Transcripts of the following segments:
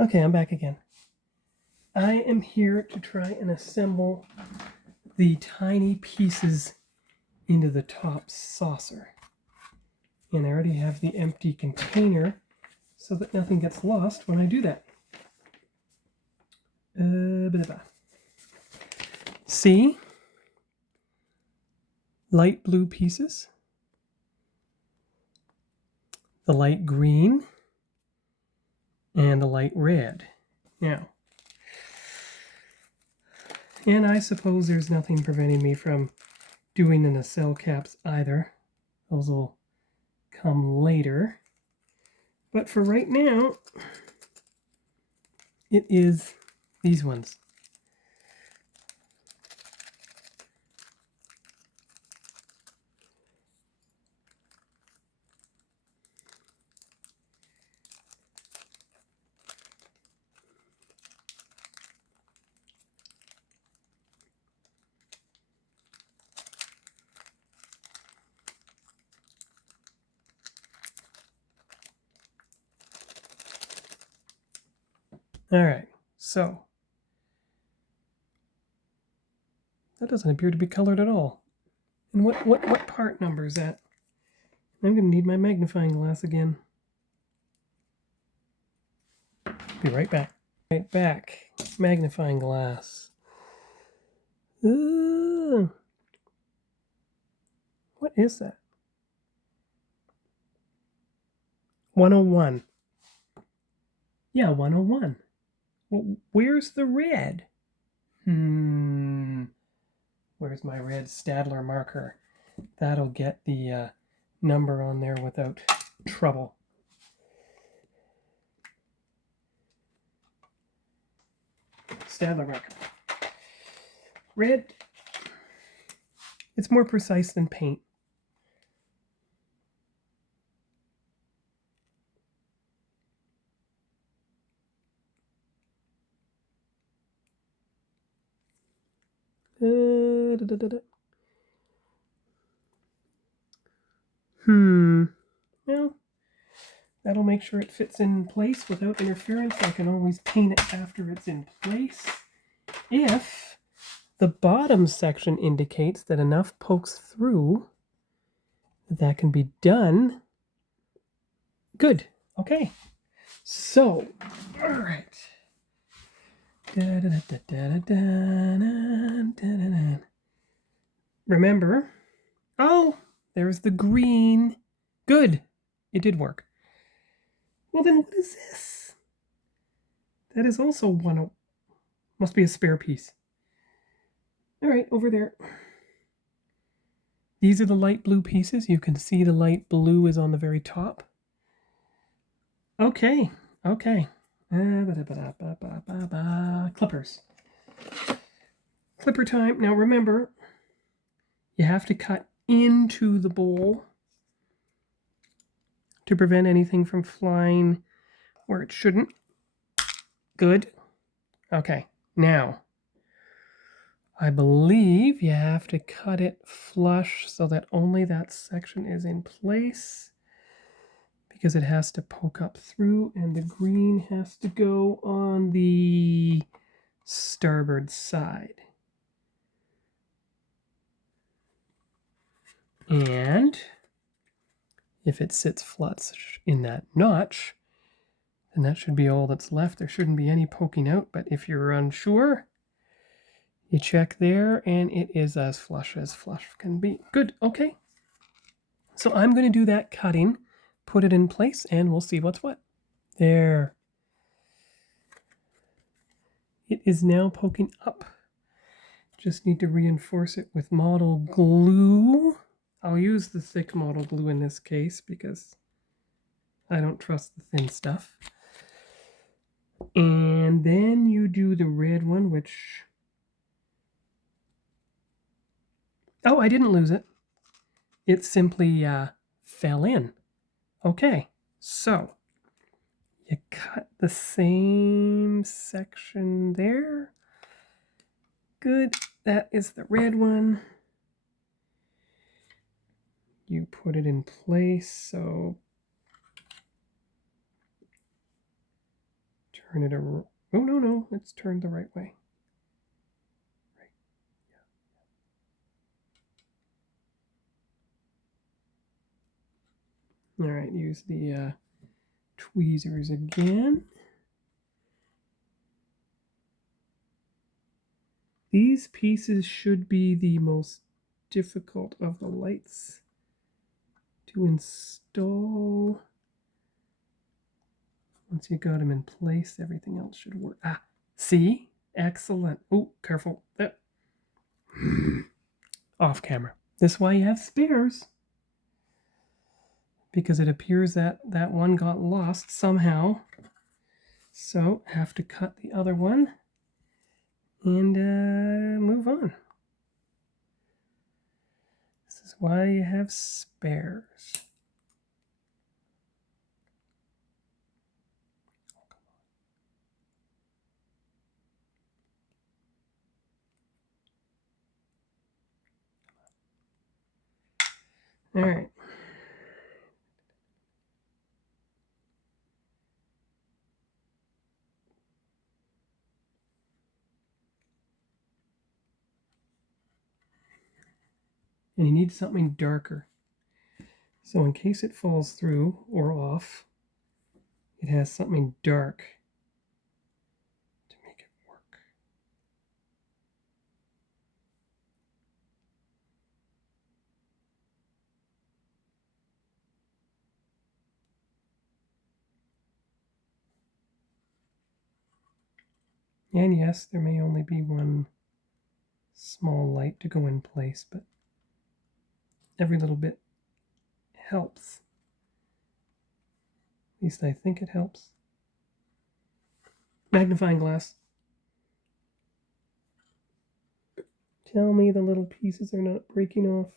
Okay, I'm back again. I am here to try and assemble the tiny pieces into the top saucer. And I already have the empty container so that nothing gets lost when I do that. See? Light blue pieces. The light green. And the light red. Now, and I suppose there's nothing preventing me from doing the nacelle caps either. Those will come later. But for right now, it is these ones. All right, so that doesn't appear to be colored at all. And what part number is that? I'm going to need my magnifying glass again. Be right back. Right back. Magnifying glass. Ooh. What is that? 101. Yeah, 101. Well, where's the red? Where's my red Stadler marker? That'll get the number on there without trouble. Stadler marker. Red. It's more precise than paint. Well, that'll make sure it fits in place without interference. I can always paint it after it's in place. If the bottom section indicates that enough pokes through that can be done. Good. Okay. So, all right. Remember, oh, there's the green. Good. It did work. Well, then what is this? That is also one. Must be a spare piece. All right, over there. These are the light blue pieces. You can see the light blue is on the very top. Okay, okay. Clippers. Clipper time. Now remember, you have to cut into the bowl to prevent anything from flying where it shouldn't. Good. Okay, now I believe you have to cut it flush so that only that section is in place, because it has to poke up through, and the green has to go on the starboard side. And if it sits flush in that notch, then that should be all that's left. There shouldn't be any poking out, but if you're unsure, you check there, and it is as flush can be. Good, okay. So I'm going to do that cutting, put it in place, and we'll see what's what. There. It is now poking up. Just need to reinforce it with model glue. I'll use the thick model glue in this case because I don't trust the thin stuff. And then you do the red one, which... Oh, I didn't lose it. It simply fell in. Okay, so you cut the same section there. Good, that is the red one. You put it in place, so turn it around. Oh, no, it's turned the right way. Right. Yeah. All right, use the tweezers again. These pieces should be the most difficult of the lights to install. Once you got them in place, everything else should work. Ah, see? Excellent. Oh, careful. Off camera. This is why you have spares. Because it appears that that one got lost somehow. So, have to cut the other one and move on. This is why you have spares. All right. And you need something darker. So in case it falls through or off, it has something dark to make it work. And yes, there may only be one small light to go in place, but every little bit helps. At least I think it helps. Magnifying glass. Tell me the little pieces are not breaking off.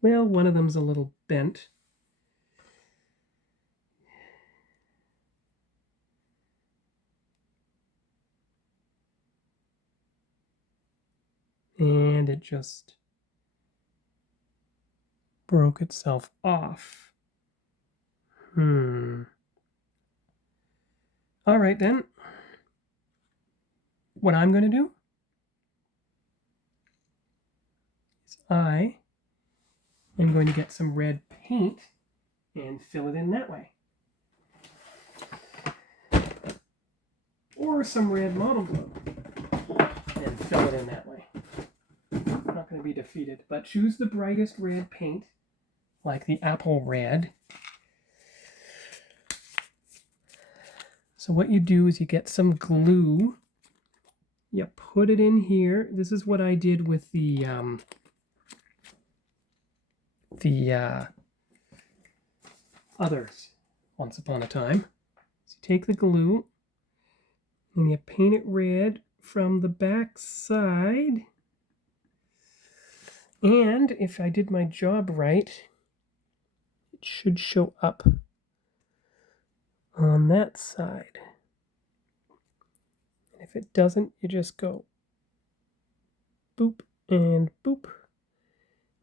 Well, one of them's a little bent. And it just broke itself off. All right then. What I'm going to do is I am going to get some red paint and fill it in that way. Or some red model glue and fill it in that way. Not going to be defeated, but choose the brightest red paint, like the apple red. So what you do is you get some glue, you put it in here. This is what I did with the others once upon a time. So you take the glue and you paint it red from the back side. And if I did my job right, it should show up on that side. And if it doesn't, you just go boop and boop.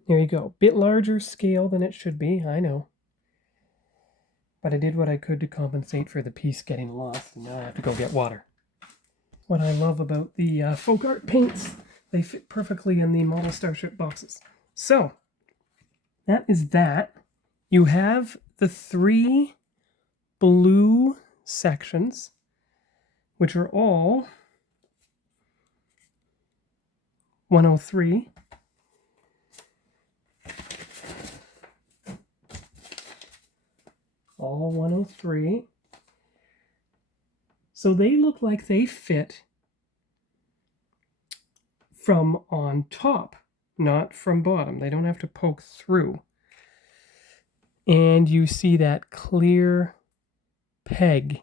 There you go. Bit larger scale than it should be, I know. But I did what I could to compensate for the piece getting lost, and now I have to go get water. What I love about the folk art paints, they fit perfectly in the model starship boxes. So, that is that. You have the 3 blue sections, which are all 103. All 103. So they look like they fit from on top, not from bottom. They don't have to poke through. And you see that clear peg.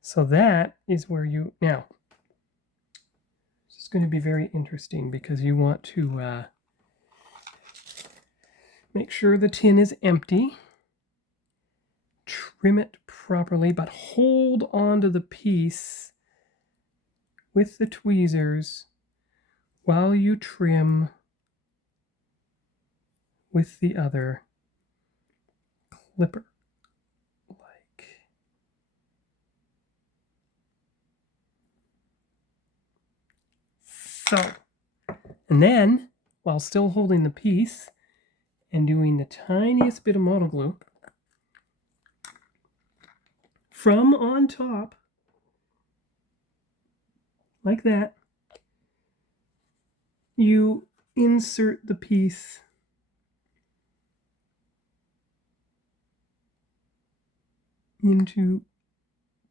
So that is where you... Now, this is going to be very interesting because you want to make sure the tin is empty. Trim it properly, but hold onto the piece with the tweezers while you trim with the other clipper, like So, and then, while still holding the piece and doing the tiniest bit of model glue, from on top, like that, you insert the piece into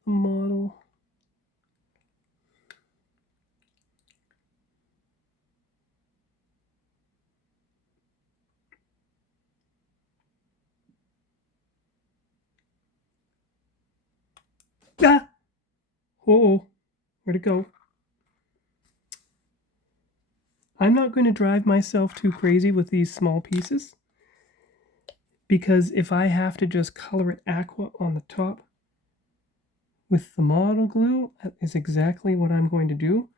the model. Ah! Oh, where'd it go? I'm not going to drive myself too crazy with these small pieces, because if I have to just color it aqua on the top with the model glue, that is exactly what I'm going to do.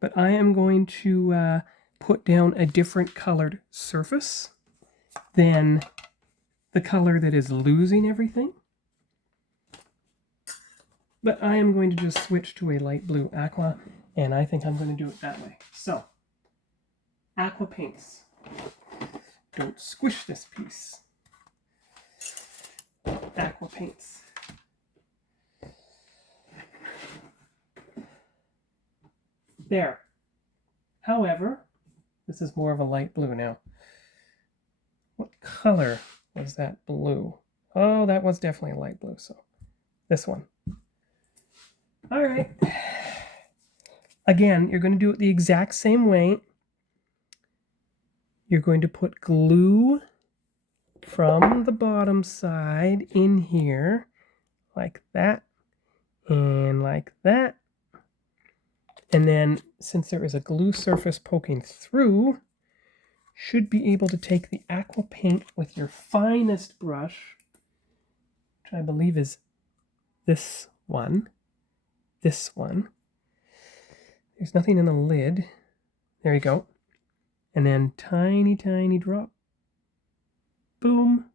But I am going to put down a different colored surface than the color that is losing everything. But I am going to just switch to a light blue aqua, and I think I'm going to do it that way. So, aqua paints. Don't squish this piece. Aqua paints. There. However, this is more of a light blue now. What color was that blue? Oh, that was definitely a light blue, so this one. All right. Again, you're going to do it the exact same way. You're going to put glue from the bottom side in here, like that, and like that. And then, since there is a glue surface poking through, should be able to take the aqua paint with your finest brush, which I believe is this one. This one. There's nothing in the lid. There you go. And then tiny, tiny drop. Boom.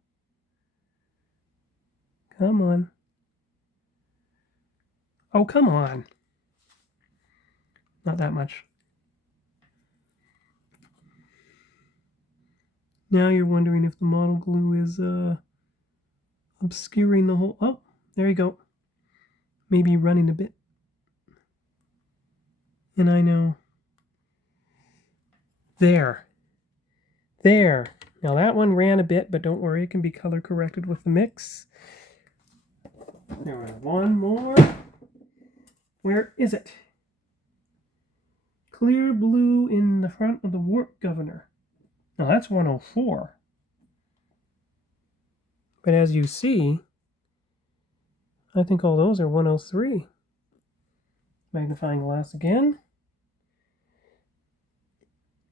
Come on. Oh, come on. Not that much. Now you're wondering if the model glue is obscuring the whole... Oh, there you go. Maybe running a bit. And I know. There. There. Now that one ran a bit, but don't worry, it can be color corrected with the mix. There was one more. Where is it? Clear blue in the front of the warp governor. Now that's 104. But as you see, I think all those are 103. Magnifying glass again.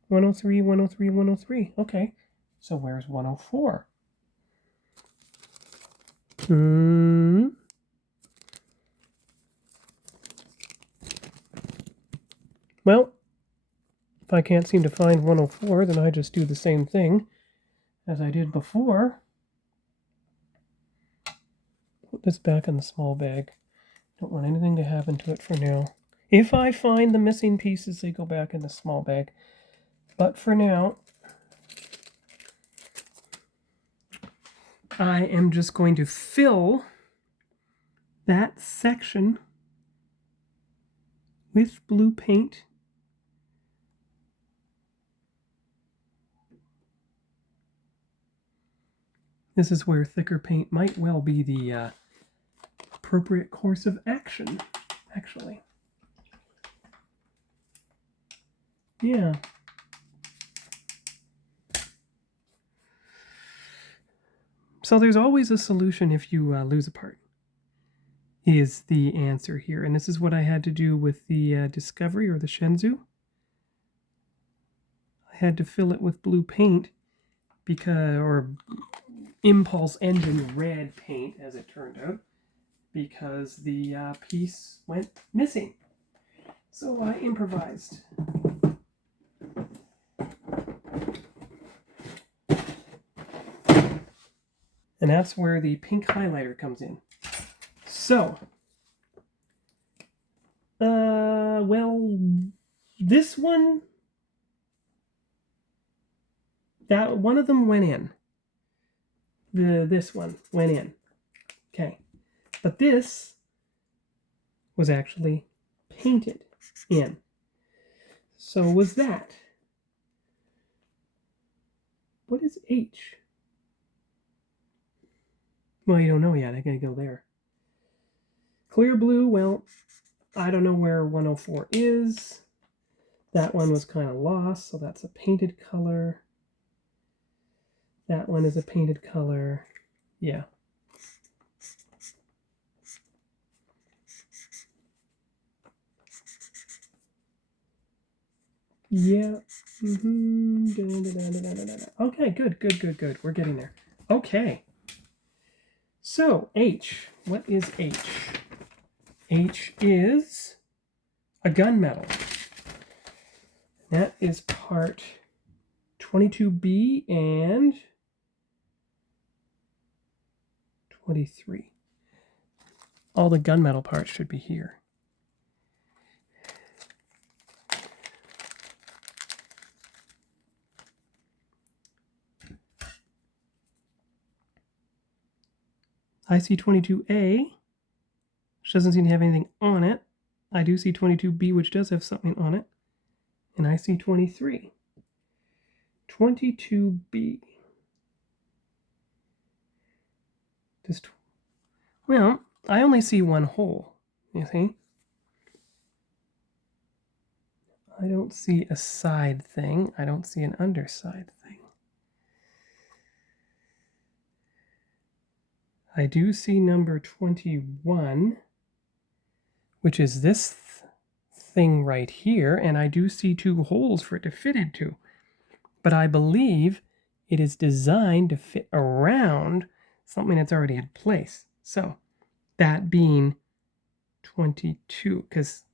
103, 103, 103. Okay, so where's 104? Well, if I can't seem to find 104, then I just do the same thing as I did before. Put this back in the small bag. Don't want anything to happen to it for now. If I find the missing pieces, they go back in the small bag. But for now, I am just going to fill that section with blue paint. This is where thicker paint might well be the appropriate course of action, actually. Yeah. So there's always a solution if you lose a part, is the answer here. And this is what I had to do with the Discovery or the Shenzhou. I had to fill it with blue paint, because, or impulse engine red paint, as it turned out, because the piece went missing. So I improvised. And that's where the pink highlighter comes in. So, well, this one that one of them went in. This one went in. Okay. But this was actually painted in. So was that. What is H? Well, you don't know yet. I gotta go there. Clear blue, well, I don't know where 104 is. That one was kind of lost, so that's a painted color. That one is a painted color. Yeah. Yeah. Okay, good. We're getting there. Okay. So, H. What is H? H is a gunmetal. That is part 22B and 23. All the gunmetal parts should be here. IC22A, which doesn't seem to have anything on it. I do see 22B, which does have something on it. And IC23. 22B. Well, I only see one hole, you see? I don't see a side thing. I don't see an underside thing. I do see number 21, which is this thing right here, and I do see two holes for it to fit into. But I believe it is designed to fit around something that's already in place. So that being 22, because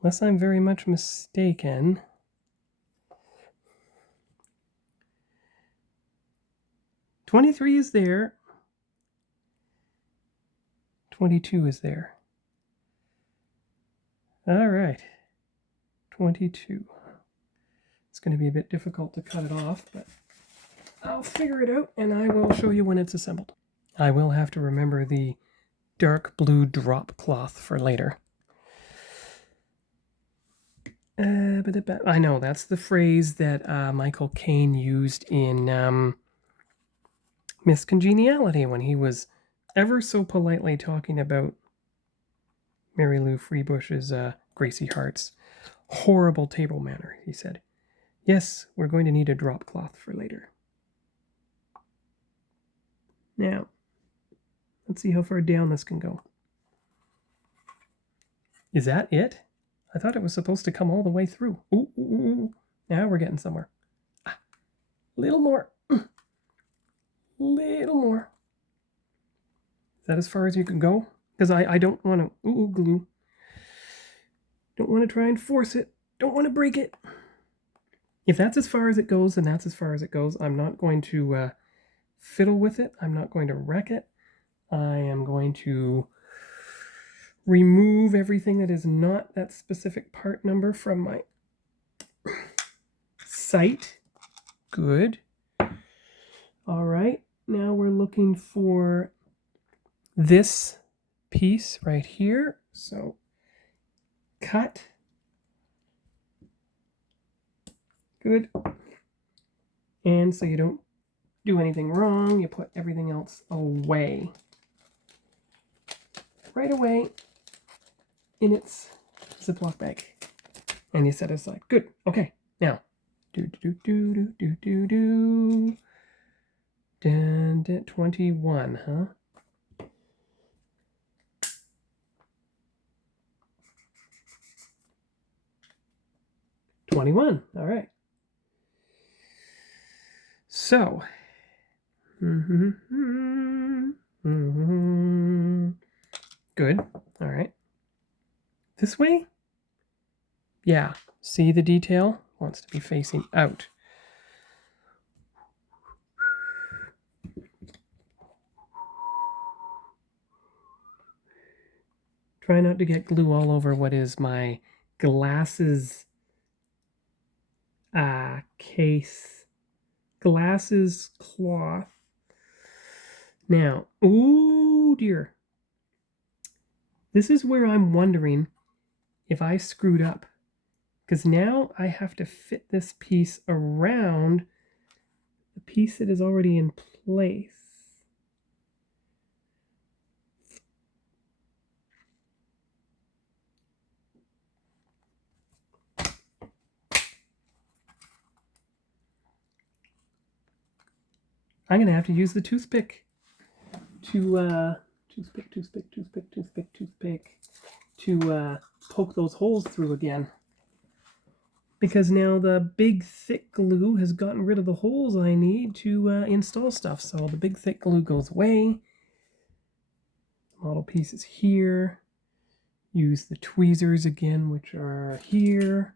unless I'm very much mistaken, '23 is there. 22 is there. All right. 22. It's going to be a bit difficult to cut it off, but I'll figure it out and I will show you when it's assembled. I will have to remember the dark blue drop cloth for later. I know, that's the phrase that Michael Caine used in Miss Congeniality when he was ever so politely talking about Mary Lou Freebush's Gracie Hart's horrible table manner. He said, "Yes, we're going to need a drop cloth for later." Now, let's see how far down this can go. Is that it? I thought it was supposed to come all the way through. Ooh. Now we're getting somewhere. Little more. Little more. Is that as far as you can go? Because I don't want to glue. Don't want to try and force it. Don't want to break it. If that's as far as it goes, then that's as far as it goes. I'm not going to fiddle with it. I'm not going to wreck it. I am going to remove everything that is not that specific part number from my site. Good. All right. Now we're looking for this piece right here. So cut. Good. And so you don't do anything wrong, you put everything else away. Right away in its Ziploc bag. And you set it aside. Good. Okay. Now. Dun, 21, huh? $21. All right. So, good. All right. This way? Yeah. See the detail? Wants to be facing out. Try not to get glue all over what is my glasses case glasses cloth. Now, oh dear. This is where I'm wondering if I screwed up. Because now I have to fit this piece around the piece that is already in place. I'm going to have to use the toothpick to to poke those holes through again. Because now the big thick glue has gotten rid of the holes I need to install stuff. So the big thick glue goes away. The model piece is here. Use the tweezers again, which are here.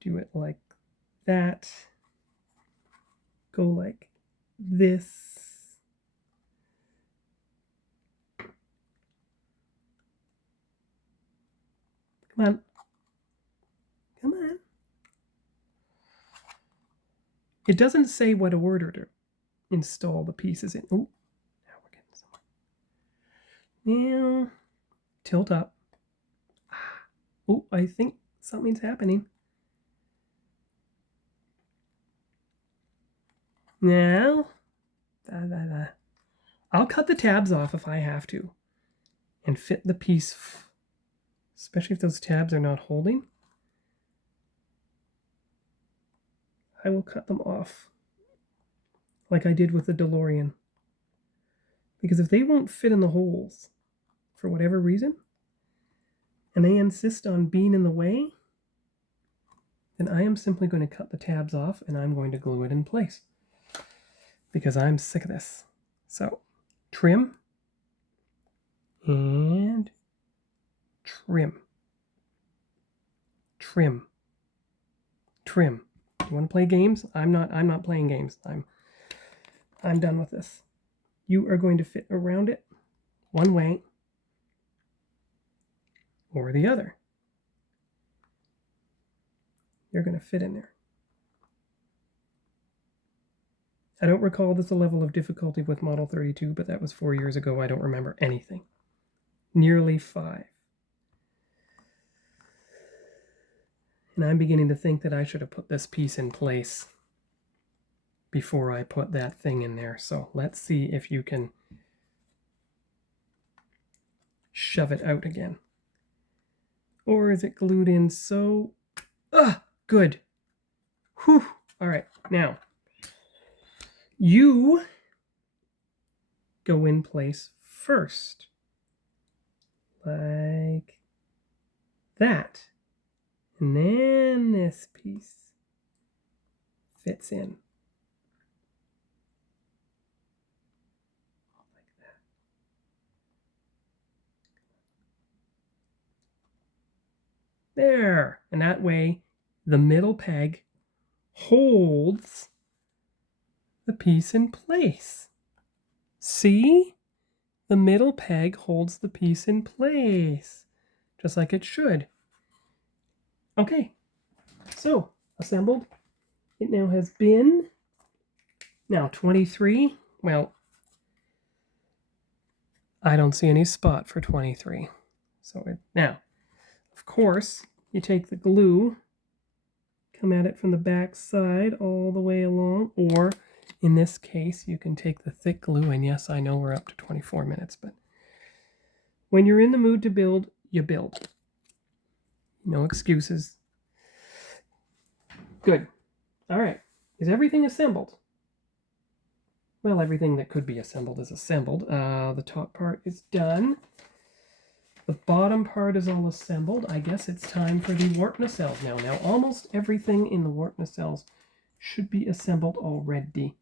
Do it like that. Go like this. Come on. Come on. It doesn't say what order to install the pieces in. Oh, now we're getting somewhere. Now, tilt up. Oh, I think something's happening. Now, I'll cut the tabs off if I have to and fit the piece, especially if those tabs are not holding. I will cut them off like I did with the DeLorean. Because if they won't fit in the holes for whatever reason, and they insist on being in the way, then I am simply going to cut the tabs off and I'm going to glue it in place. Because I'm sick of this. So, trim and trim. Trim. Trim. You want to play games? I'm not playing games. I'm done with this. You are going to fit around it one way or the other. You're going to fit in there. I don't recall this level of difficulty with Model 32, but that was 4 years ago. I don't remember anything. Nearly 5. And I'm beginning to think that I should have put this piece in place before I put that thing in there. So let's see if you can shove it out again. Or is it glued in so... good. Whew. All right, now you go in place first. Like that. And then this piece fits in. Like that. There. And that way, the middle peg holds the piece in place. See? The middle peg holds the piece in place, just like it should. Okay, so assembled. It now has been, now 23. Well, I don't see any spot for 23. So now, of course, you take the glue, come at it from the back side all the way along, or in this case, you can take the thick glue, and yes, I know we're up to 24 minutes, but when you're in the mood to build, you build. No excuses. Good. All right. Is everything assembled? Well, everything that could be assembled is assembled. The top part is done. The bottom part is all assembled. I guess it's time for the warp nacelles now. Now, almost everything in the warp nacelles should be assembled already.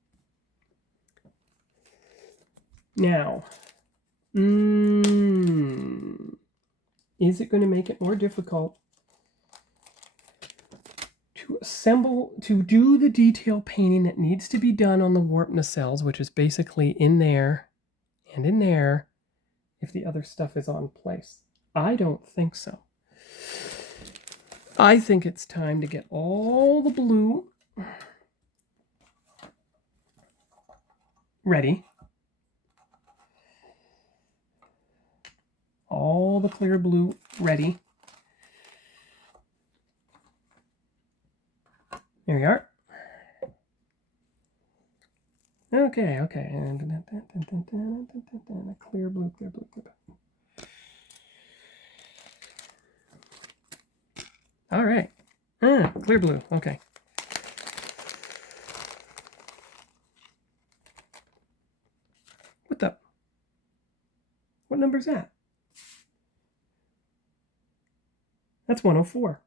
Now, is it going to make it more difficult to assemble, to do the detail painting that needs to be done on the warp nacelles, which is basically in there and in there, if the other stuff is on place? I don't think so. I think it's time to get all the blue ready. All the clear blue ready. There we are. Okay, okay. Clear blue, clear blue, clear blue. All right. Clear blue. Okay. What number is that? That's 104.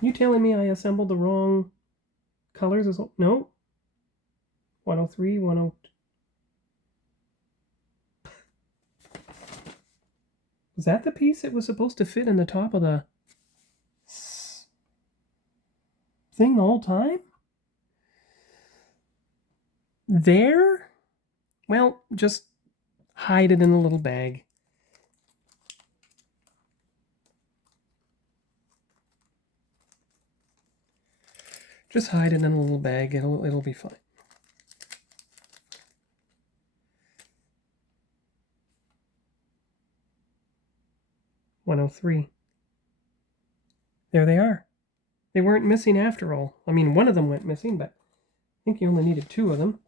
You telling me I assembled the wrong colors as well? No. 103, 102. Was that the piece it was supposed to fit in the top of the thing the whole time? There? Well, just hide it in a little bag. Just hide it in a little bag. It'll be fine. $103. There they are. They weren't missing after all. I mean, one of them went missing, but I think you only needed 2 of them.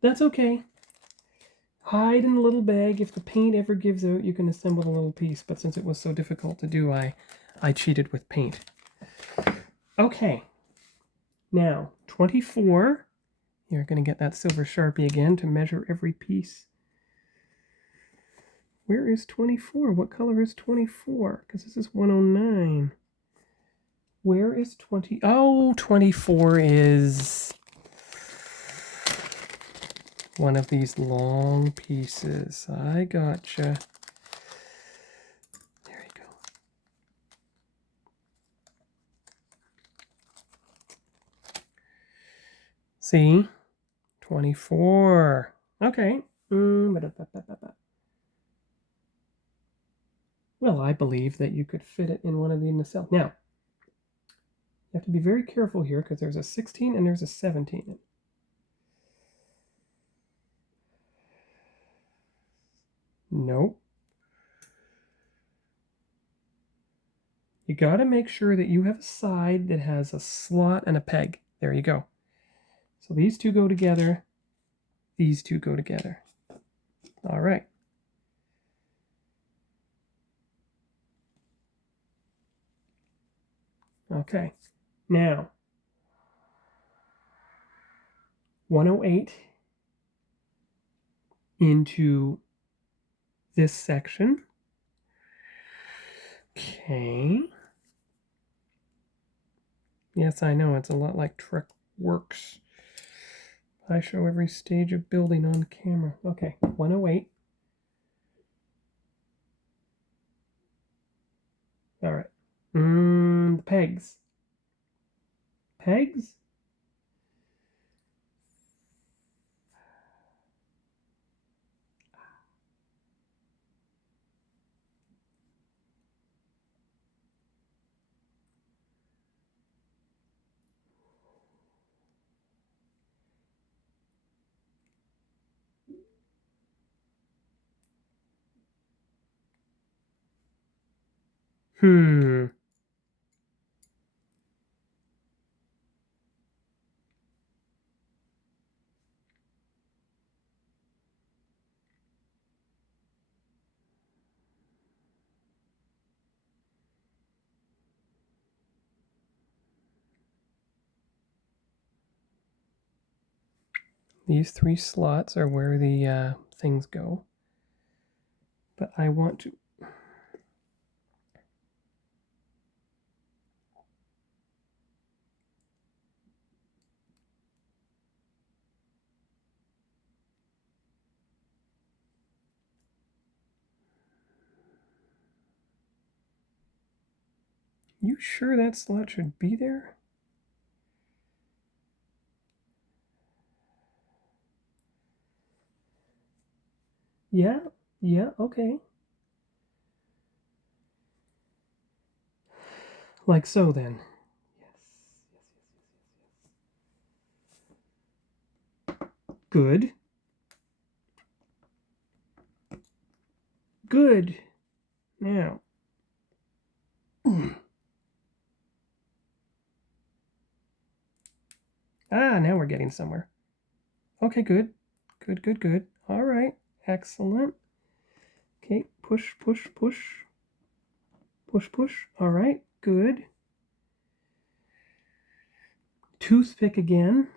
That's okay. Hide in a little bag. If the paint ever gives out, you can assemble a little piece. But since it was so difficult to do, I cheated with paint. Okay. Now, 24. You're going to get that silver Sharpie again to measure every piece. Where is 24? What color is 24? Because this is 109. Where is 20? Oh, 24 is one of these long pieces. I gotcha. There you go. See? 24. Okay. Well, I believe that you could fit it in one of the nacelles. Now, you have to be very careful here because there's a 16 and there's a 17. Nope. You got to make sure that you have a side that has a slot and a peg. There you go. So these two go together. These two go together. All right. Okay. Now, 108 into this section. Okay. Yes, I know, it's a lot like Trek Works. I show every stage of building on camera. Okay, 108. All right. The pegs. Pegs? These 3 slots are where the things go. But I want to... You sure that slot should be there? Yeah, okay. Like so then. Yes. Good. Good. Now. Now we're getting somewhere. Okay, good. Good, good, good. All right. Excellent. Okay, push, push, push. Push, push. All right, good. Toothpick again.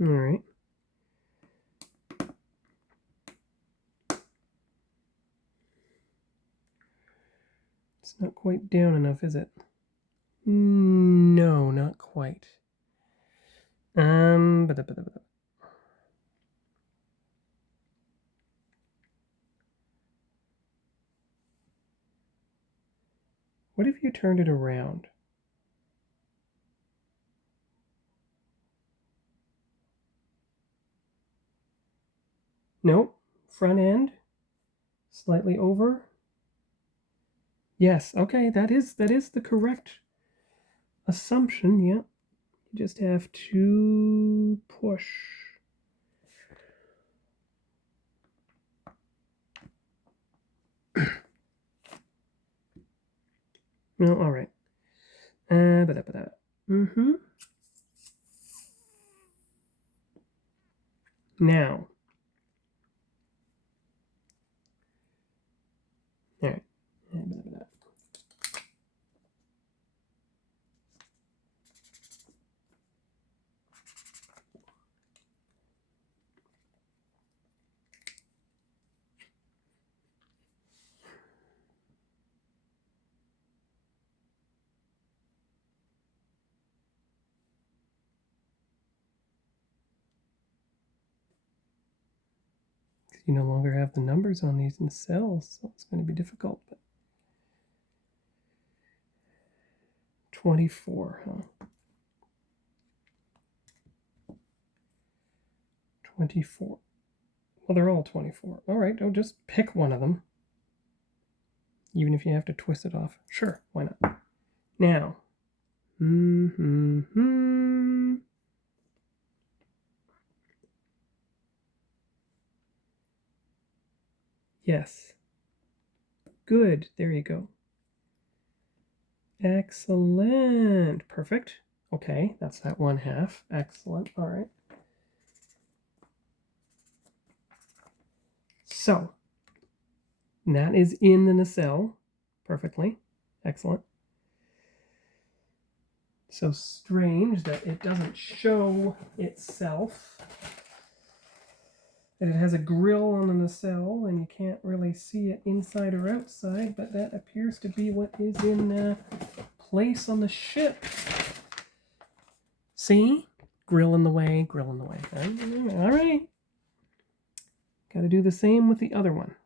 All right. It's not quite down enough, is it? No, not quite. What if you turned it around? Nope. Front end. Slightly over. Yes, okay, that is the correct assumption, yeah. You just have to push. No, all right. Mm-hmm. Now. All right. You no longer have the numbers on these in cells, so it's going to be difficult. But 24, huh? 24. Well, they're all 24. All right, I'll just pick one of them. Even if you have to twist it off. Sure, why not? Now. Yes. Good. There you go. Excellent. Perfect. Okay, that's that 1/2. Excellent. All right. So, that is in the nacelle perfectly. Excellent. So strange that it doesn't show itself. And it has a grill on the nacelle, and you can't really see it inside or outside, but that appears to be what is in place on the ship. See? Grill in the way, grill in the way. All right. Got to do the same with the other one.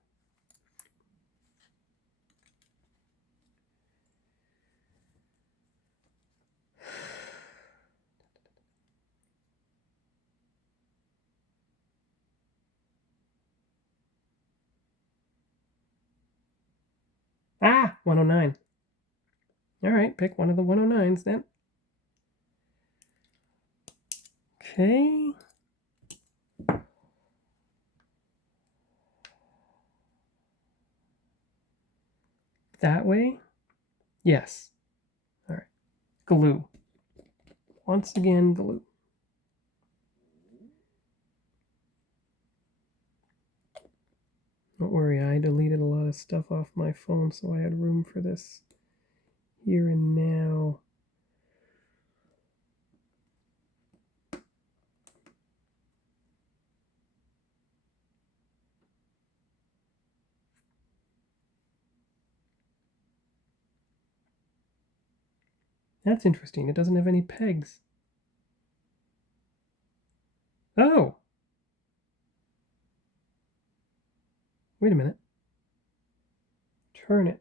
Ah, 109. All right, pick one of the 109s then. Okay. That way? Yes. All right. Glue. Once again, glue. Don't worry, I deleted a lot of stuff off my phone, so I had room for this here and now. That's interesting. It doesn't have any pegs. Oh! Wait a minute. Turn it.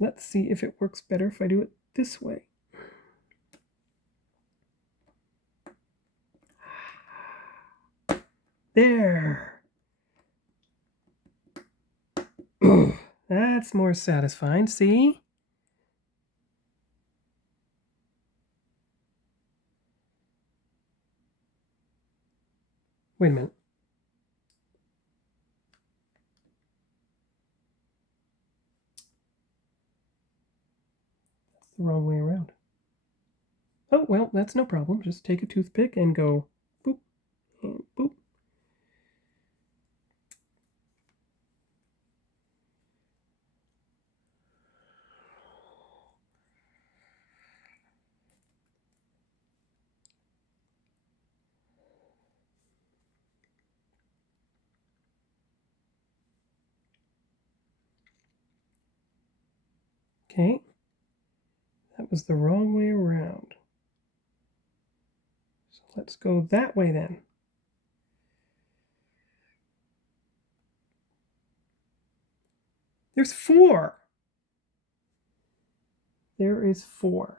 Let's see if it works better if I do it this way. There. That's more satisfying. See? Wait a minute. That's the wrong way around. Oh, well, that's no problem. Just take a toothpick and go boop and boop. Okay. That was the wrong way around. So let's go that way then. There's 4. There is 4.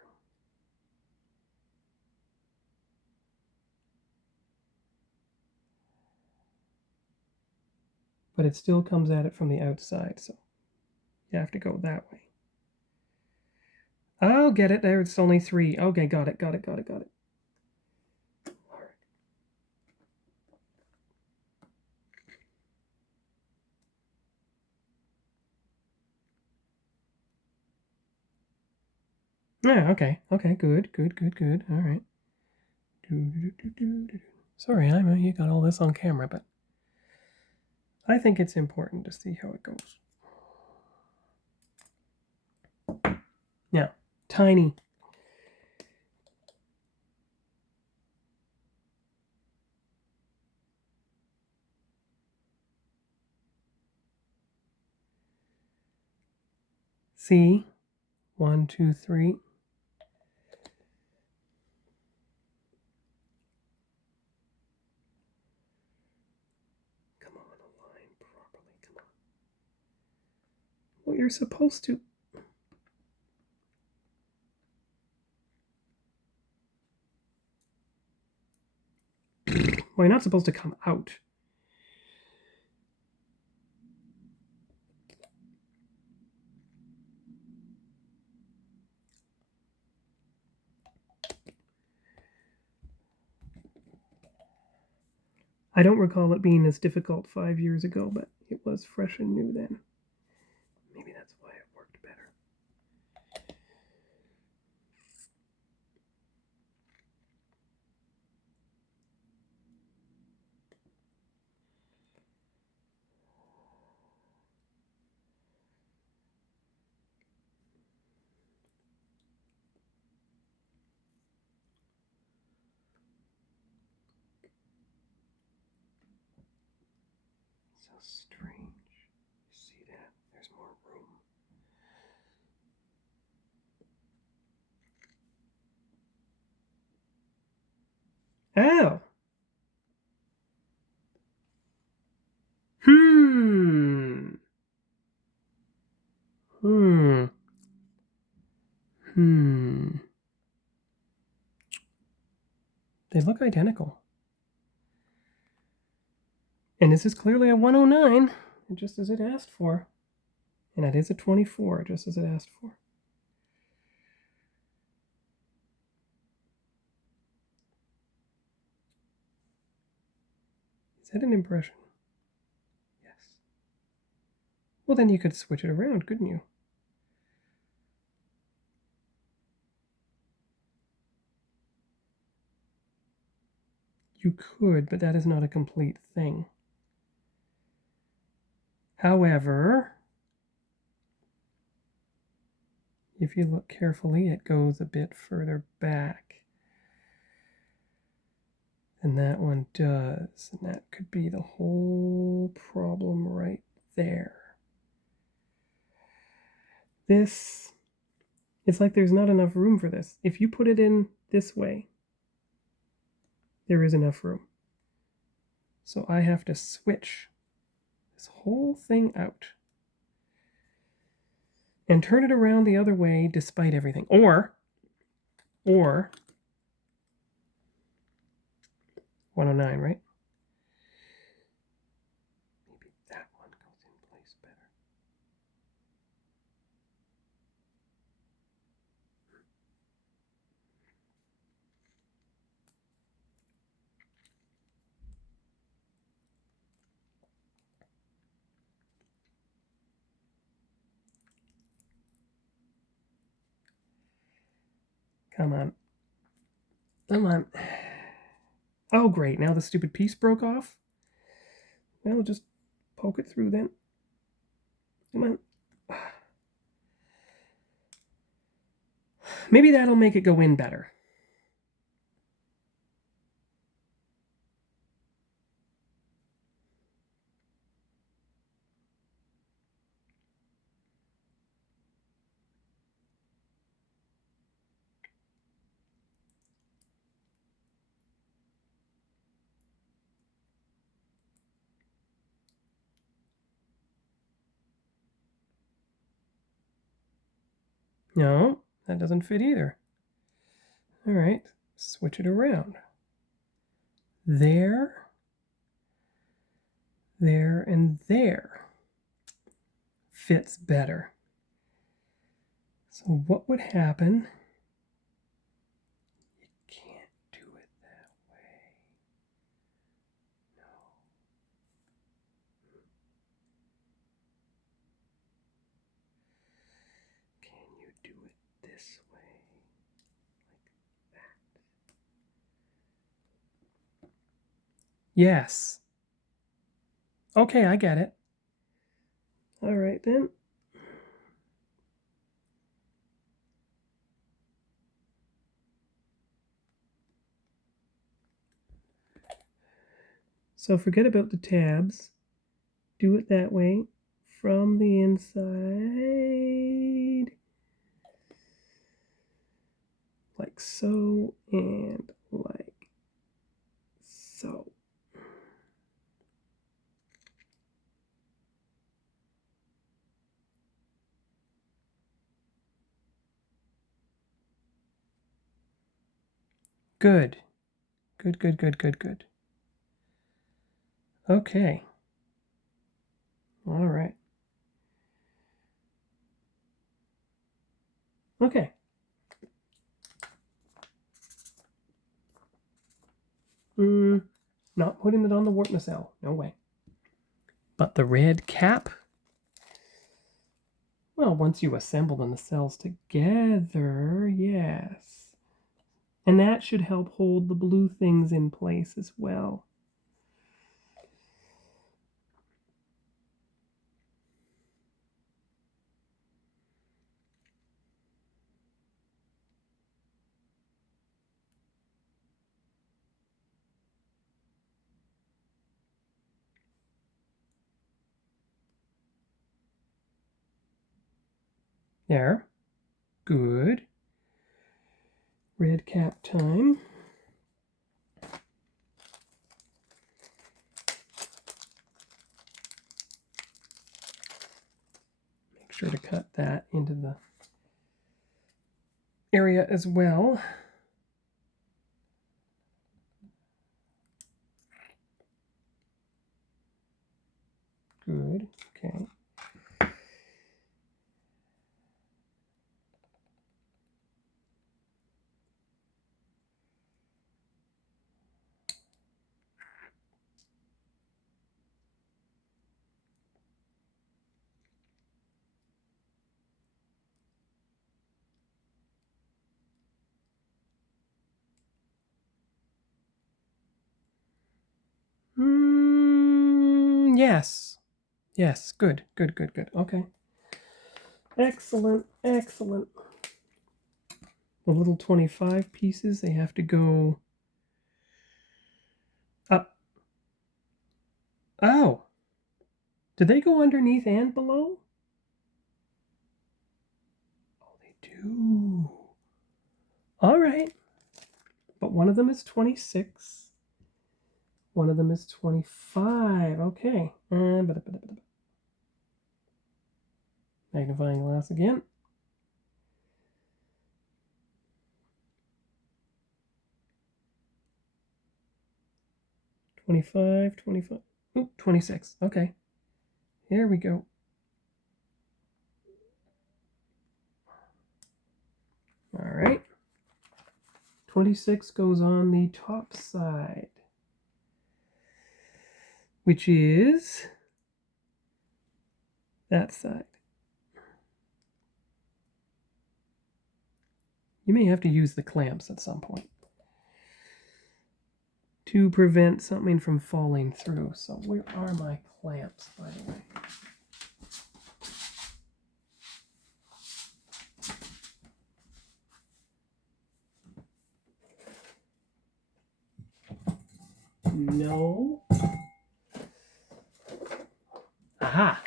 But it still comes at it from the outside, so you have to go that way. I'll get it. There, it's only 3. Okay, got it. All right. Yeah, okay. Okay, good. All right. Sorry, you got all this on camera, but I think it's important to see how it goes. Now, tiny. See? 1, 2, 3. Come on, align properly. Come on. Well, you're supposed to. Well, you're not supposed to come out. I don't recall it being as difficult 5 years ago, but it was fresh and new then. Maybe that's why it worked better. So strange. See that? There's more room. Oh! They look identical. And this is clearly a 109, just as it asked for. And that is a 24, just as it asked for. Is that an impression? Yes. Well, then you could switch it around, couldn't you? You could, but that is not a complete thing. However, if you look carefully, it goes a bit further back than that one does. And that could be the whole problem right there. This, it's like there's not enough room for this. If you put it in this way, there is enough room. So I have to switch this whole thing out and turn it around the other way despite everything. Or 109, right? Come on. Come on. Oh, great. Now the stupid piece broke off. Well, just poke it through then. Come on. Maybe that'll make it go in better. No, that doesn't fit either. All right, switch it around. There, there, and there fits better. So what would happen? You can't do it that way. No. Can you do it this way? Like that? Yes. Okay, I get it. All right then. So forget about the tabs. Do it that way from the inside. Like so and like so. Good. Good, good, good, good, good. Okay. All right. Okay. Not putting it on the warp nacelle. No way. But the red cap? Well, once you assemble the nacelles together, yes. And that should help hold the blue things in place as well. There. Good. Red cap time. Make sure to cut that into the area as well. Good. Okay. Yes. Yes. Good. Good, good, good. Okay. Excellent. Excellent. The little 25 pieces, they have to go up. Oh. Do they go underneath and below? Oh, they do. All right. But one of them is 26. One of them is 25. Okay. Magnifying glass again. $25, $25. Ooh, 26. Okay. Here we go. All right. 26 goes on the top side, which is that side. You may have to use the clamps at some point to prevent something from falling through. So where are my clamps, by the way? No. Aha!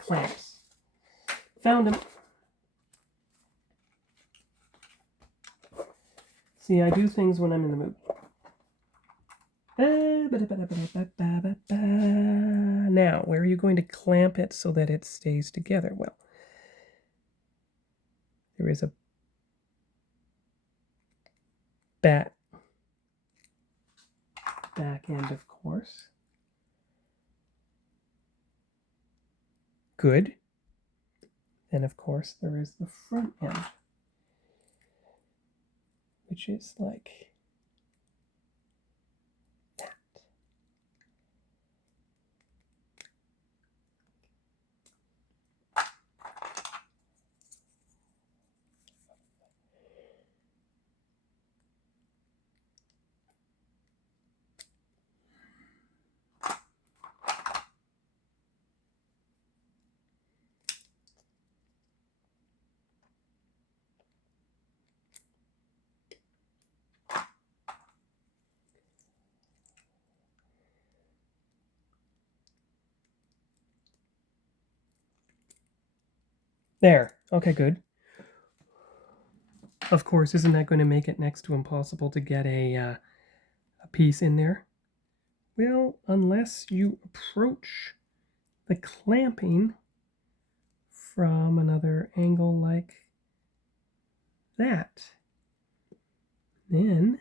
Clamps. Found them. See, I do things when I'm in the mood. Now, where are you going to clamp it so that it stays together? Well, there is a back end, of course. Good. Then, of course, there is the front end, which is like that. There. Okay, good. Of course, isn't that going to make it next to impossible to get a piece in there? Well, unless you approach the clamping from another angle like that. Then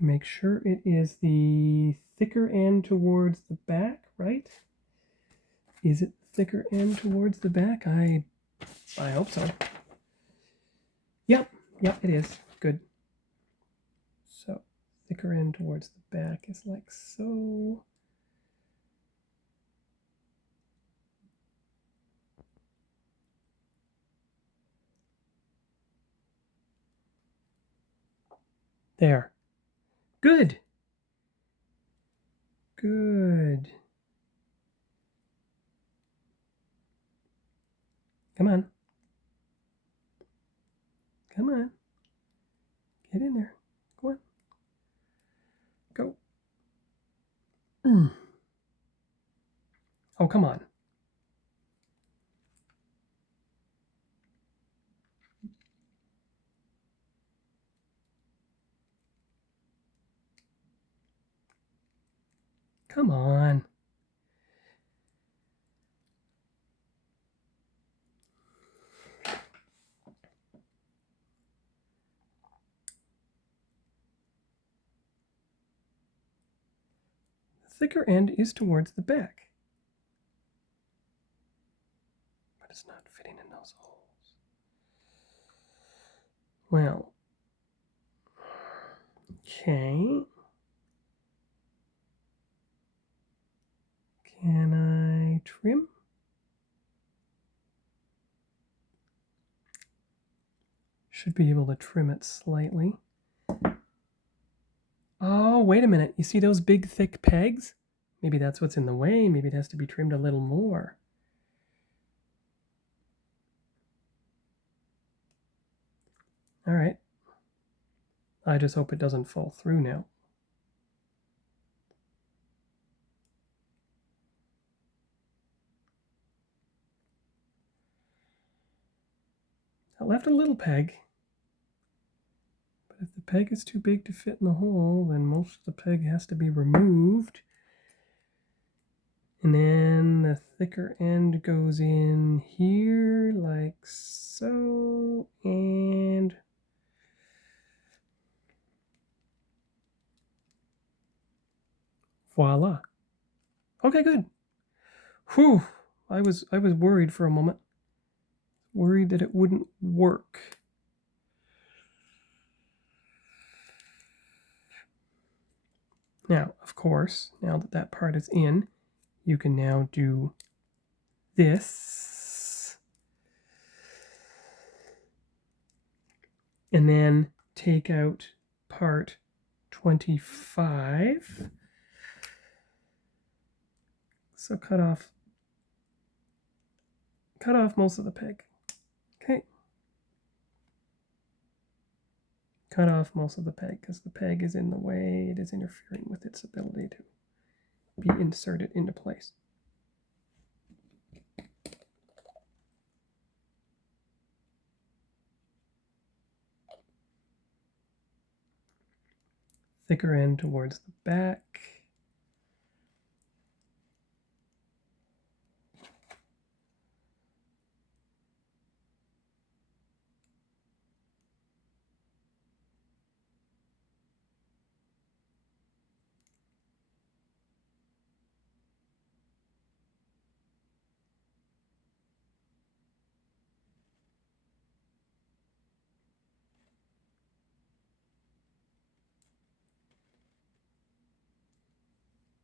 you make sure it is the thicker end towards the back, right? Is it the thicker end towards the back? I hope so. Yep, it is. Good. So, thicker end towards the back is like so. There. Good. Good. Come on. Come on. Get in there. Go on. Go. Oh, come on. Come on. The thicker end is towards the back. But it's not fitting in those holes. Well. Okay. Can I trim? Should be able to trim it slightly. Oh, wait a minute. You see those big, thick pegs? Maybe that's what's in the way. Maybe it has to be trimmed a little more. All right. I just hope it doesn't fall through now. I left a little peg. But if the peg is too big to fit in the hole, then most of the peg has to be removed. And then the thicker end goes in here like so, and voila. Okay, good. Whew. I was worried for a moment. Worried that it wouldn't work. Now, of course, now that that part is in, you can now do this. and then take out part 25. So cut off most of the peg. Okay. Cut off most of the peg because the peg is in the way. It is interfering with its ability to be inserted into place. Thicker end towards the back.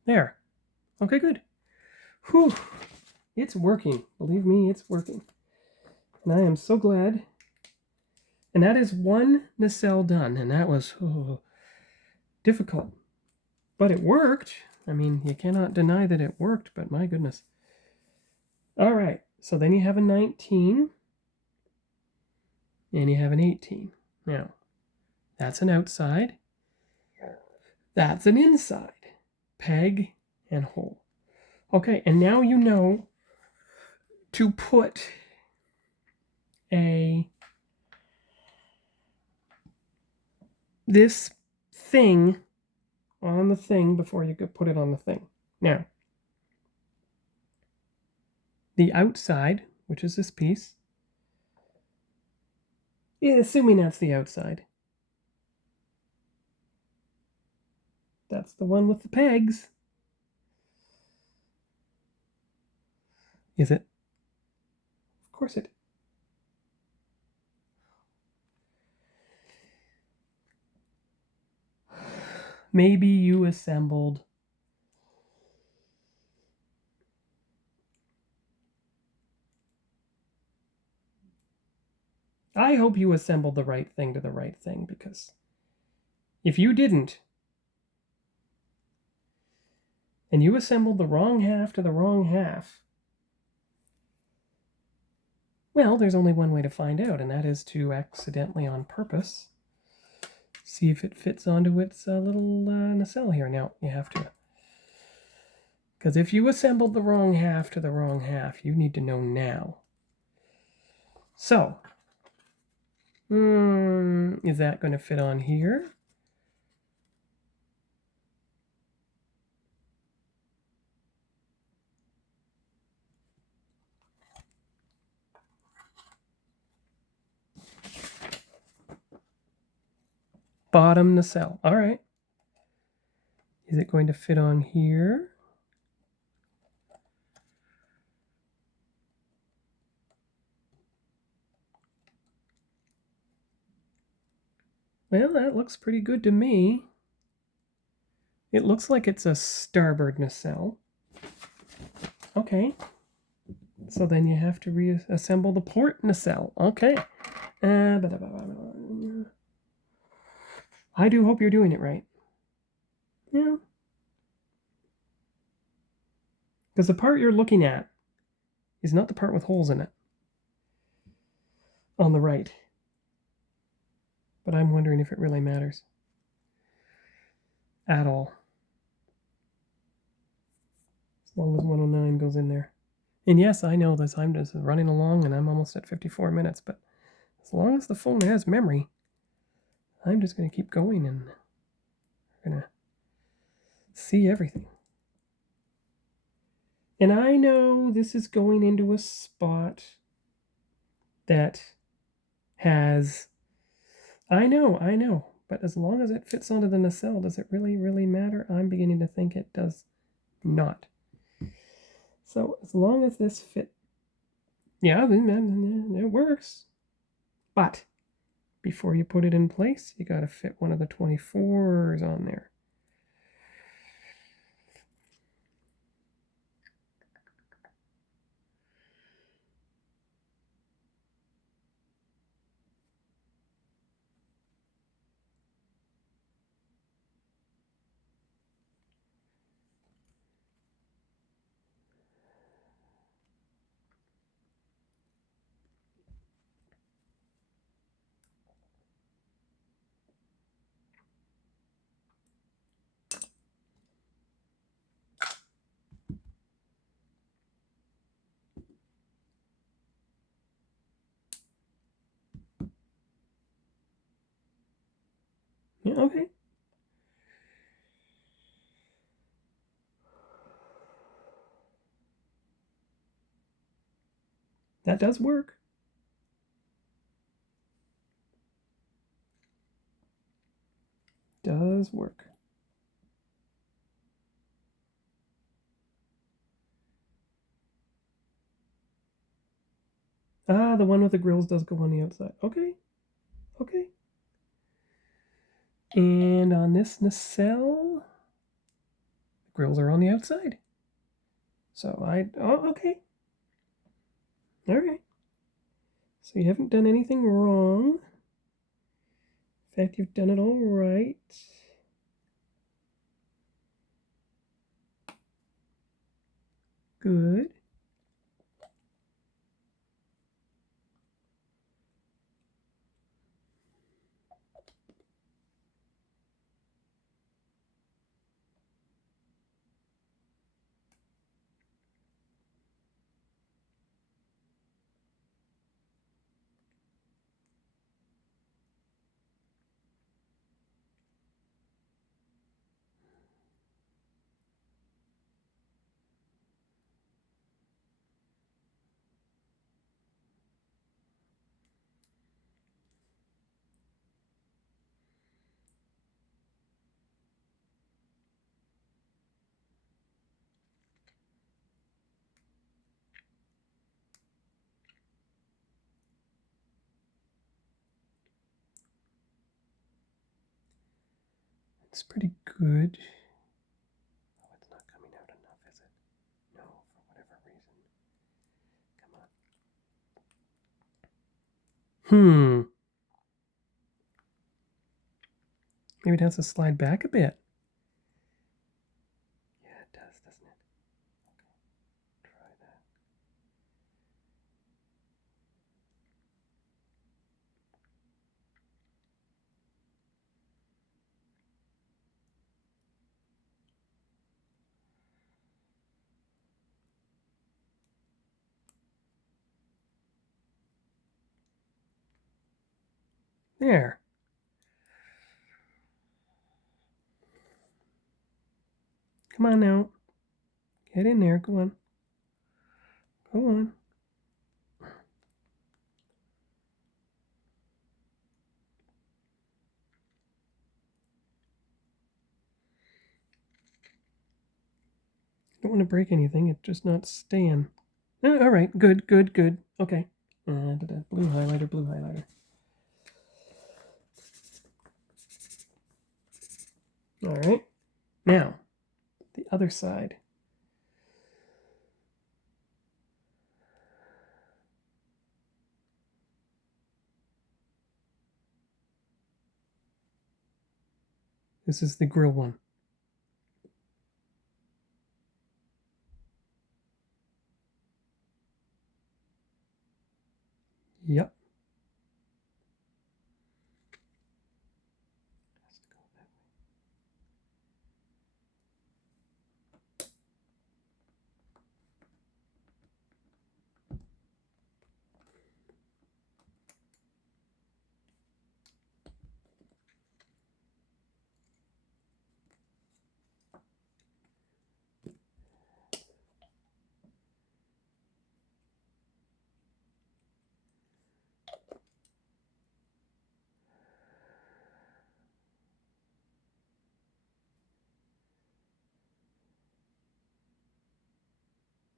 There. Okay, good. Whew. It's working. Believe me, it's working. And I am so glad. And that is one nacelle done. And that was difficult. But it worked. I mean, you cannot deny that it worked, but my goodness. All right. So then you have a 19. And you have an 18. Now, that's an outside. That's an inside. Peg and hole. Okay, and now you know to put this thing on the thing before you could put it on the thing. Now, the outside, which is this piece, assuming that's the outside, that's the one with the pegs. Is it? Of course it. Maybe you assembled I hope you assembled the right thing to the right thing, because if you didn't, and you assembled the wrong half to the wrong half, well, there's only one way to find out, and that is to accidentally, on purpose, see if it fits onto its little nacelle here. Now, you have to, because if you assembled the wrong half to the wrong half, you need to know now. So, is that going to fit on here? Bottom nacelle. All right. Is it going to fit on here? Well, that looks pretty good to me. It looks like it's a starboard nacelle. Okay. So then you have to reassemble the port nacelle. Okay. I do hope you're doing it right. Yeah. Because the part you're looking at is not the part with holes in it. On the right. But I'm wondering if it really matters. At all. As long as 109 goes in there. And yes, I know this. I'm just running along and I'm almost at 54 minutes. But as long as the phone has memory, I'm just going to keep going and we're going to see everything. And I know this is going into a spot that has... I know. But as long as it fits onto the nacelle, does it really, really matter? I'm beginning to think it does not. So as long as this fit... Yeah, it works. But before you put it in place, you got to fit one of the 24s on there. That does work. Does work. Ah, the one with the grills does go on the outside. Okay. Okay. And on this nacelle, the grills are on the outside. So oh, okay. All right. So you haven't done anything wrong. In fact, you've done it all right. Good. It's pretty good. Oh, it's not coming out enough, is it? No, for whatever reason. Come on. Maybe it has to slide back a bit. Yeah, it does, doesn't it? Okay, try that. There. Come on now. Get in there. Go on. Go on. Don't want to break anything. It's just not staying. All right. Good, good, good. Okay. Blue highlighter, blue highlighter. All right. Now, the other side. This is the grill one. Yep.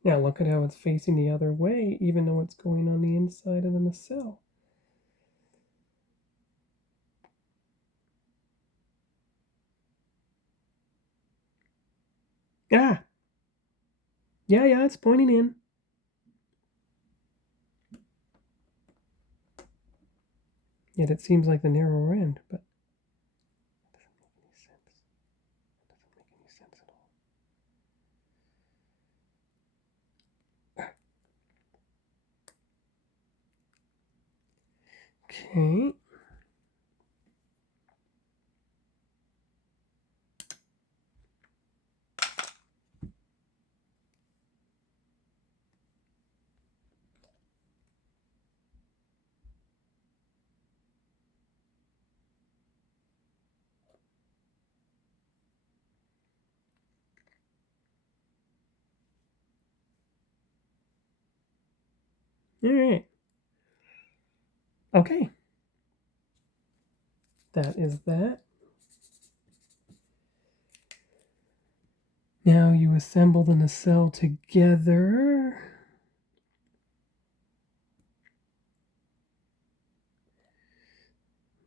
Now look at how it's facing the other way, even though it's going on the inside of the nacelle. Ah! Yeah, it's pointing in. Yet it seems like the narrower end, but that doesn't make any sense. That doesn't make any sense at all. Okay. All right. Okay. That is that. Now you assemble the nacelle together.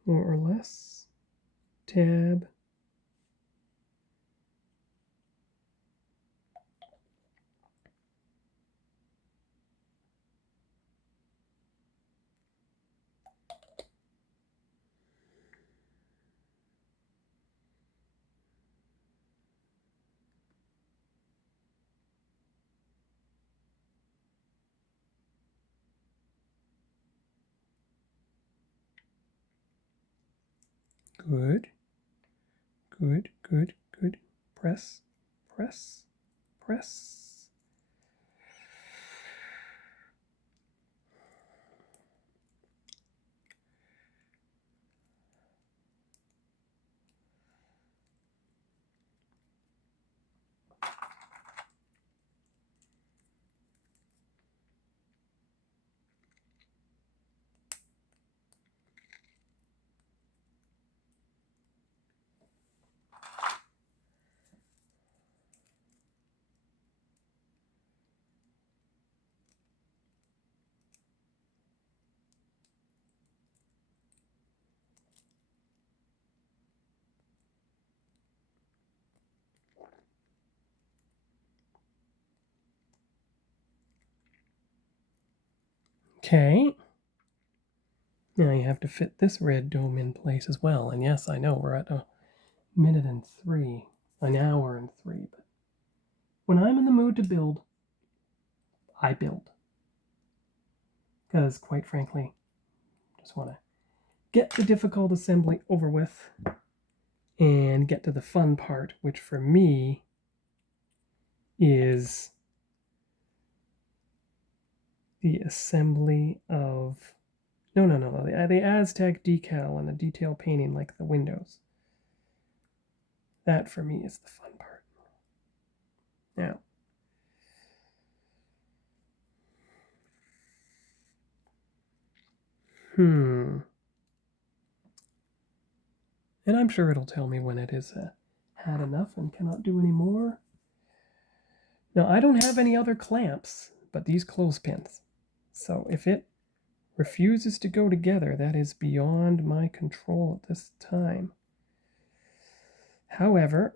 More or less. Tab. Good. Good, good, good. Press, press, press. Okay. Now you have to fit this red dome in place as well. And yes, I know we're at a minute and 3, an hour and 3. But when I'm in the mood to build, I build. Because quite frankly, I just want to get the difficult assembly over with and get to the fun part, which for me is the assembly of the Aztec decal and the detail painting like the windows. That for me is the fun part. Now, and I'm sure it'll tell me when it is had enough and cannot do any more. Now, I don't have any other clamps but these clothespins. So if it refuses to go together, that is beyond my control at this time. However,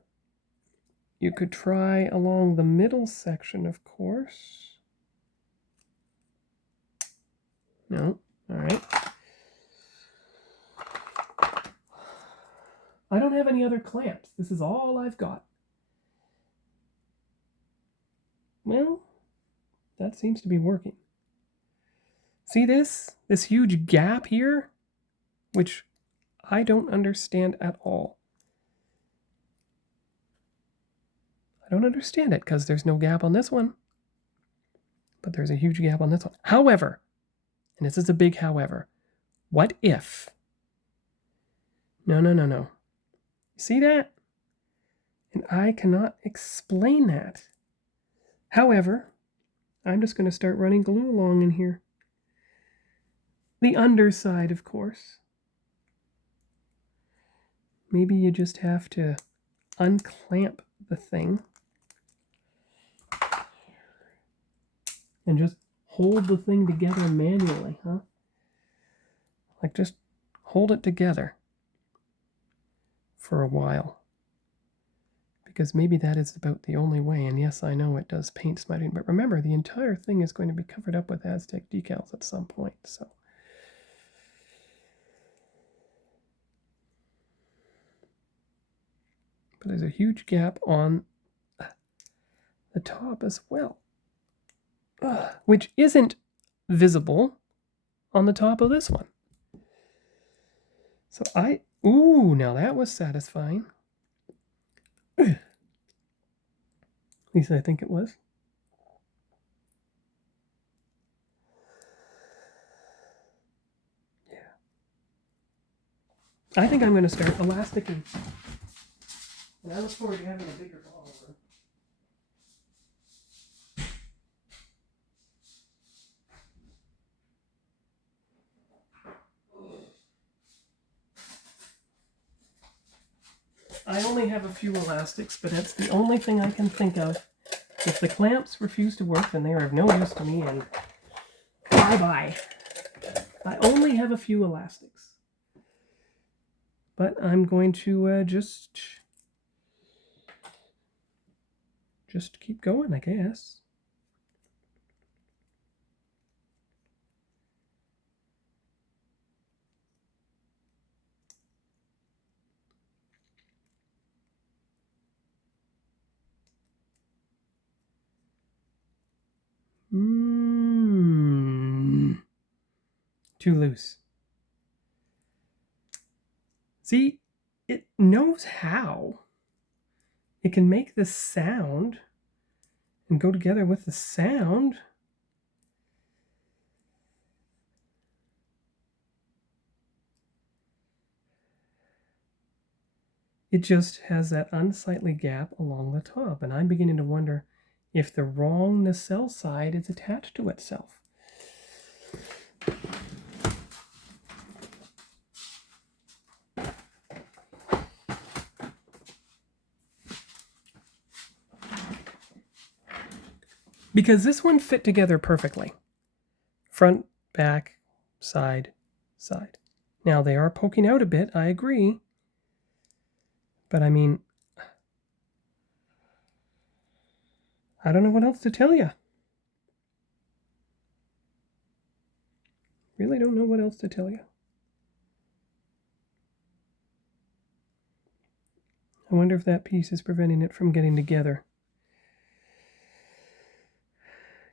you could try along the middle section, of course. No, all right. I don't have any other clamps. This is all I've got. Well, that seems to be working. See this huge gap here, which I don't understand at all. I don't understand it because there's no gap on this one, but there's a huge gap on this one. However, and this is a big however, what if? No. See that? And I cannot explain that. However, I'm just going to start running glue along in here. The underside, of course. Maybe you just have to unclamp the thing and just hold the thing together manually, huh? Like just hold it together for a while. Because maybe that is about the only way. And yes, I know it does paint smudging, but remember, the entire thing is going to be covered up with Aztec decals at some point, so. But there's a huge gap on the top as well, which isn't visible on the top of this one. So ooh, now that was satisfying. At least I think it was. Yeah. I think I'm going to start elasticing. And I look forward to having a bigger ball. I only have a few elastics, but that's the only thing I can think of. If the clamps refuse to work, then they are of no use to me, and bye-bye. I only have a few elastics. But I'm going to just keep going, I guess. Too loose. See, it knows how. It can make this sound and go together with the sound. It just has that unsightly gap along the top, and I'm beginning to wonder if the wrong nacelle side is attached to itself. Because this one fit together perfectly. Front, back, side, side. Now they are poking out a bit, I agree. But I mean, I don't know what else to tell you. Really don't know what else to tell you. I wonder if that piece is preventing it from getting together.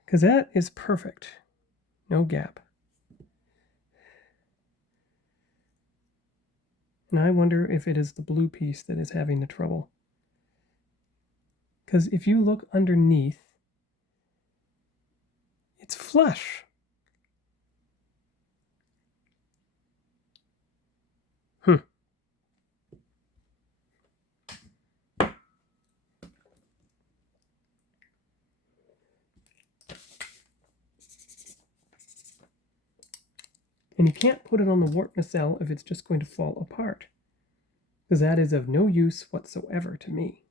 Because that is perfect. No gap. And I wonder if it is the blue piece that is having the trouble. Because if you look underneath, it's flush. And you can't put it on the warp nacelle if it's just going to fall apart, because that is of no use whatsoever to me.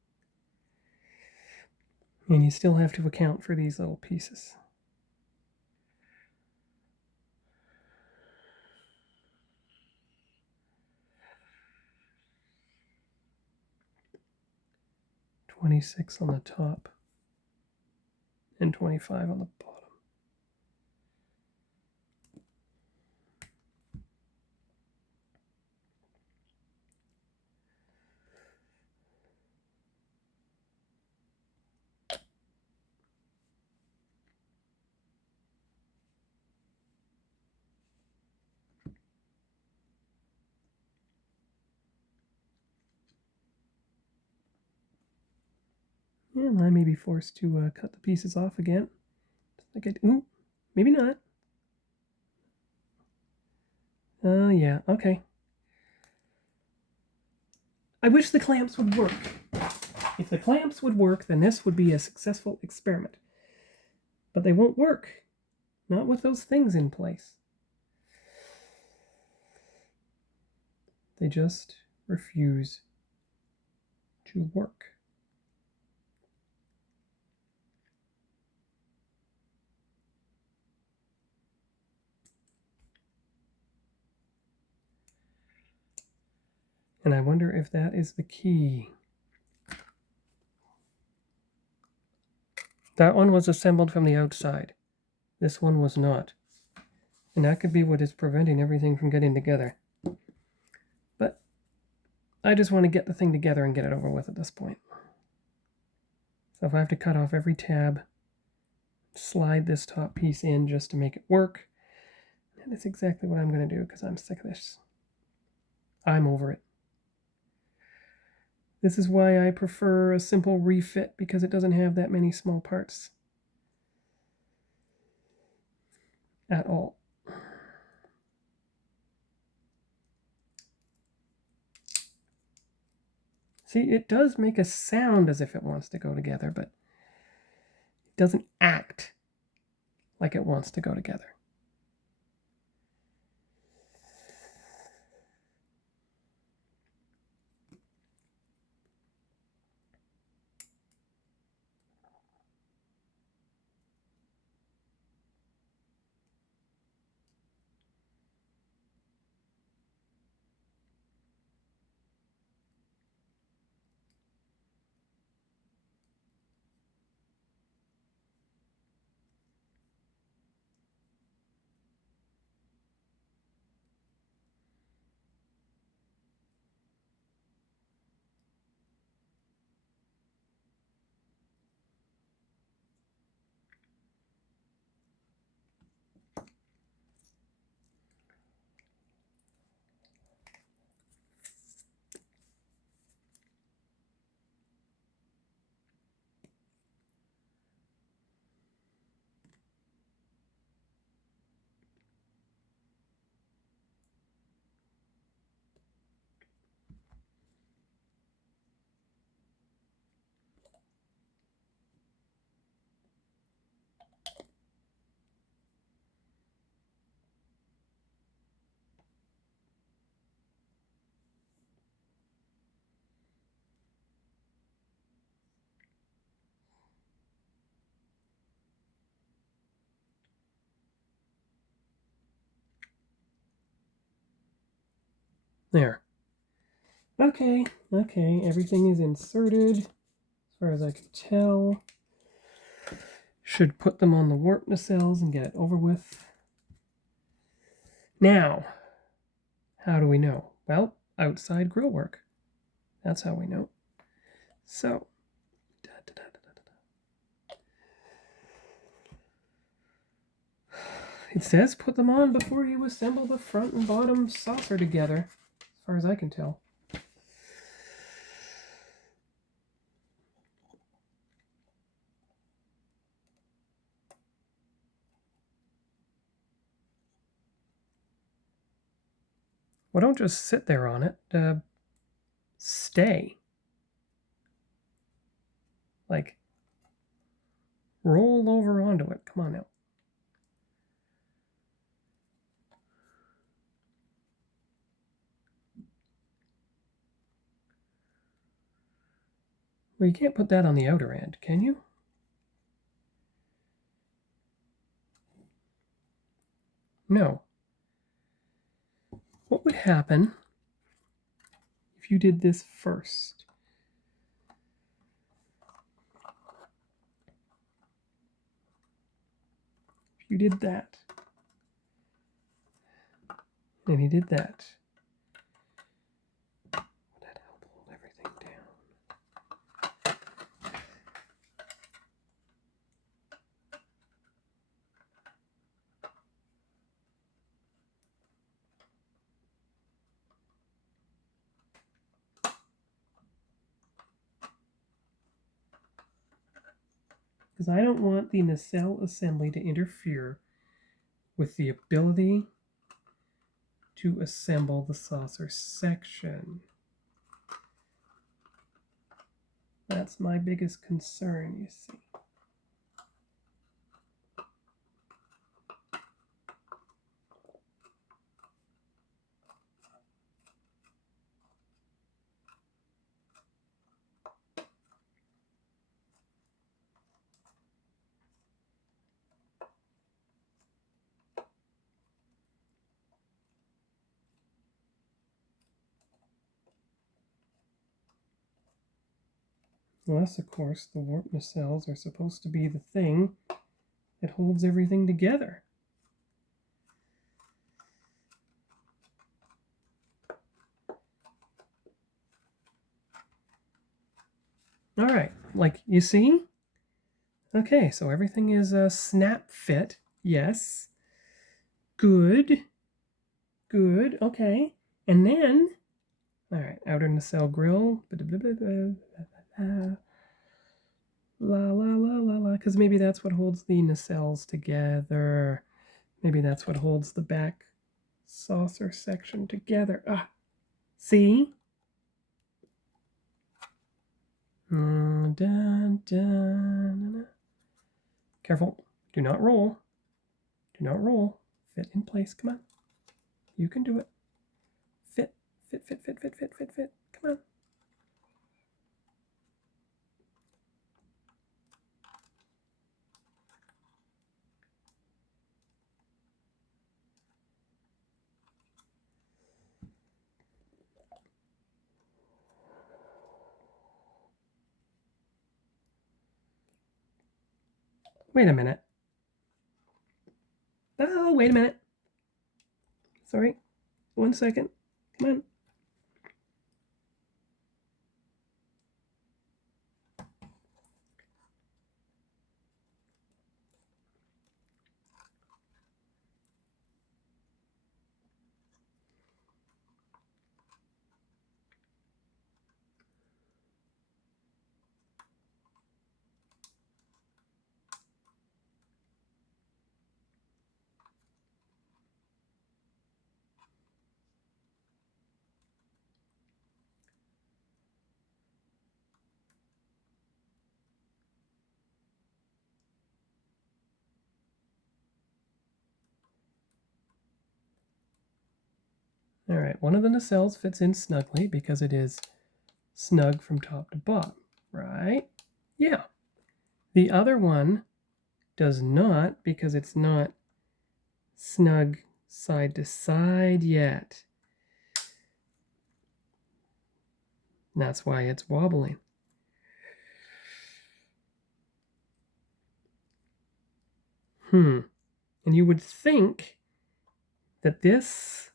And you still have to account for these little pieces. $26 on the top and $25 on the bottom. And I may be forced to cut the pieces off again. Ooh, maybe not. Yeah, okay. I wish the clamps would work. If the clamps would work, then this would be a successful experiment. But they won't work. Not with those things in place. They just refuse to work. And I wonder if that is the key. That one was assembled from the outside. This one was not. And that could be what is preventing everything from getting together. But I just want to get the thing together and get it over with at this point. So if I have to cut off every tab, slide this top piece in just to make it work, that is exactly what I'm going to do, because I'm sick of this. I'm over it. This is why I prefer a simple refit, because it doesn't have that many small parts at all. See, it does make a sound as if it wants to go together, but it doesn't act like it wants to go together. There. Okay, everything is inserted, as far as I can tell. Should put them on the warp nacelles and get it over with. Now, how do we know? Well, outside grill work. That's how we know. So, it says put them on before you assemble the front and bottom saucer together, as far as I can tell. Well, don't just sit there on it. Stay. Like, roll over onto it. Come on now. Well, you can't put that on the outer end, can you? No. What would happen if you did this first? If you did that, and he did that, would that help hold everything down? Because I don't want the nacelle assembly to interfere with the ability to assemble the saucer section. That's my biggest concern, you see. Unless, of course, the warp nacelles are supposed to be the thing that holds everything together. All right, like you see? Okay, so everything is a snap fit. Yes. Good. Good. Okay. And then, all right, outer nacelle grill. La la la la la, because maybe that's what holds the nacelles together. Maybe that's what holds the back saucer section together. Ah, see? Dun, dun, dun. Careful. Do not roll. Do not roll. Fit in place. Come on. You can do it. Fit, fit, fit, fit, fit, fit, fit, fit. Come on. Wait a minute. Oh, wait a minute. Sorry. 1 second. Come on. All right, one of the nacelles fits in snugly because it is snug from top to bottom, right? Yeah. The other one does not because it's not snug side to side yet. And that's why it's wobbling. And you would think that this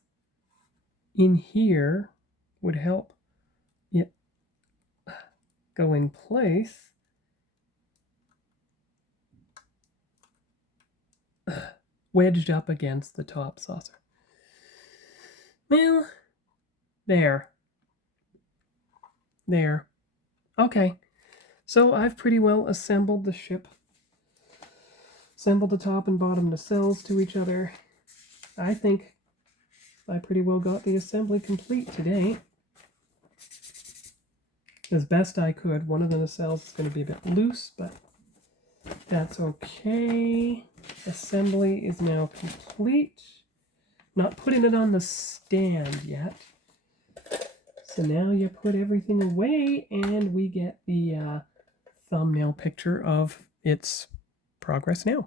in here would help it go in place. Wedged up against the top saucer. Well, there. There. Okay. So I've pretty well assembled the ship. Assembled the top and bottom nacelles to each other. I think I pretty well got the assembly complete today. As best I could. One of the nacelles is going to be a bit loose, but that's okay. Assembly is now complete. Not putting it on the stand yet. So now you put everything away and we get the thumbnail picture of its progress now.